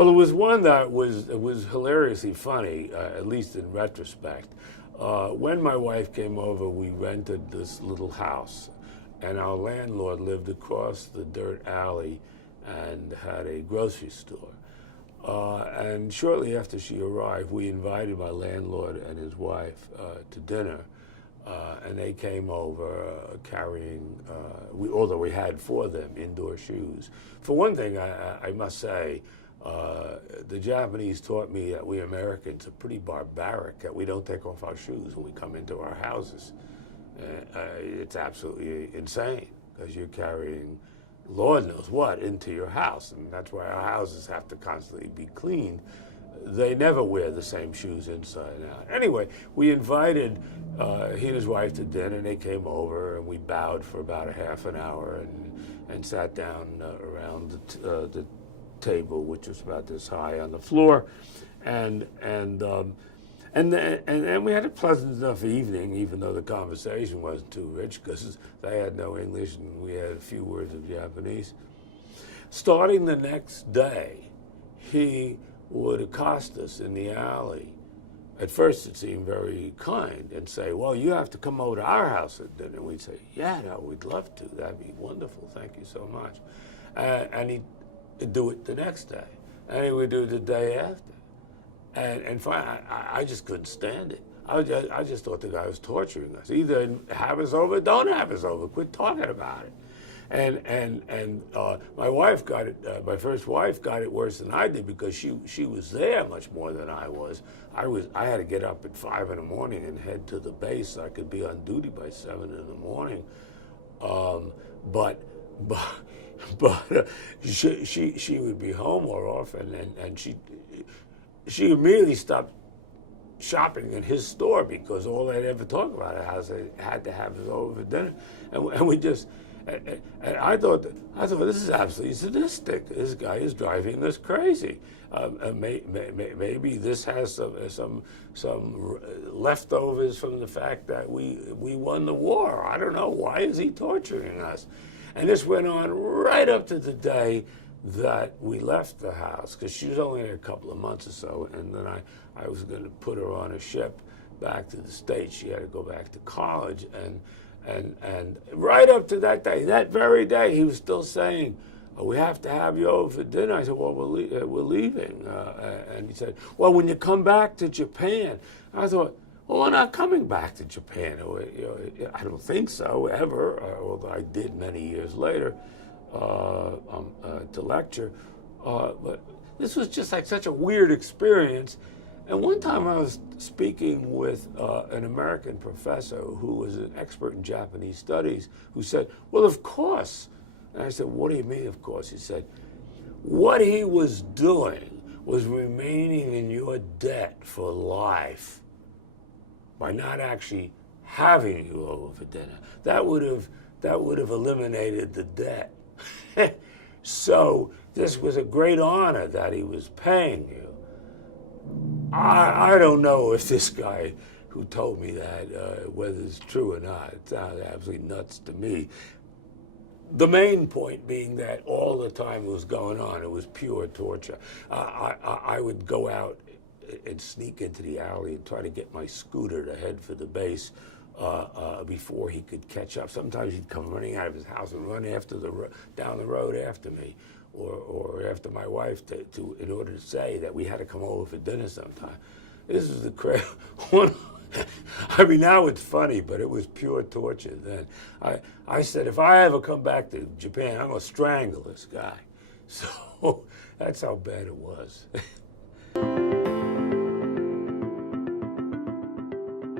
Well, it was one that was hilariously funny, at least in retrospect. When my wife came over, we rented this little house, and our landlord lived across the dirt alley and had a grocery store. And shortly after she arrived, we invited my landlord and his wife to dinner. And they came over carrying, although we had for them indoor shoes. For one thing, I must say, the Japanese taught me that we Americans are pretty barbaric, that we don't take off our shoes when we come into our houses. It's absolutely insane, because you're carrying Lord knows what into your house, and that's why our houses have to constantly be cleaned. They never wear the same shoes inside and out. Anyway, we invited he and his wife to dinner, and they came over, and we bowed for about a half an hour and sat down around the table, which was about this high on the floor, and then we had a pleasant enough evening, even though the conversation wasn't too rich, because they had no English and we had a few words of Japanese. Starting the next day, he would accost us in the alley. At first it seemed very kind, and say, well, you have to come over to our house at dinner. And we'd say, yeah, no, we'd love to. That'd be wonderful. Thank you so much. And he'd do it the next day. And he would do it the day after. And finally, I just couldn't stand it. I just thought the guy was torturing us. Either have us over, don't have us over. Quit talking about it. And my wife got it. My first wife got it worse than I did, because she was there much more than I was. I had to get up at 5 in the morning and head to the base so I could be on duty by 7 in the morning. But she would be home more often, and she immediately stopped shopping in his store, because all they'd ever talk about is how they had to have us over for dinner, and we just. And I thought this is absolutely sadistic. This guy is driving us crazy. Maybe this has some leftovers from the fact that we won the war. I don't know. Why is he torturing us? And this went on right up to the day that we left the house, because she was only there a couple of months or so, and then I was going to put her on a ship back to the States. She had to go back to college, and right up to that day, that very day, he was still saying, oh, we have to have you over for dinner. I said, well, we're leaving. And he said, well, when you come back to Japan. I thought, well, we're not coming back to Japan. I don't think so, ever, although I did many years later to lecture. But this was just like such a weird experience. And one time I was speaking with an American professor who was an expert in Japanese studies, who said, well, of course. And I said, what do you mean, of course? He said, what he was doing was remaining in your debt for life by not actually having you over for dinner. That would have eliminated the debt. So this was a great honor that he was paying you. I don't know if this guy who told me that, whether it's true or not. It sounded absolutely nuts to me. The main point being that all the time it was going on, it was pure torture. I would go out and sneak into the alley and try to get my scooter to head for the base before he could catch up. Sometimes he'd come running out of his house and run down the road after me, or after my wife, in order to say that we had to come over for dinner sometime. This is the crazy one. I mean, now it's funny, but it was pure torture then. I said, if I ever come back to Japan, I'm going to strangle this guy. So that's how bad it was.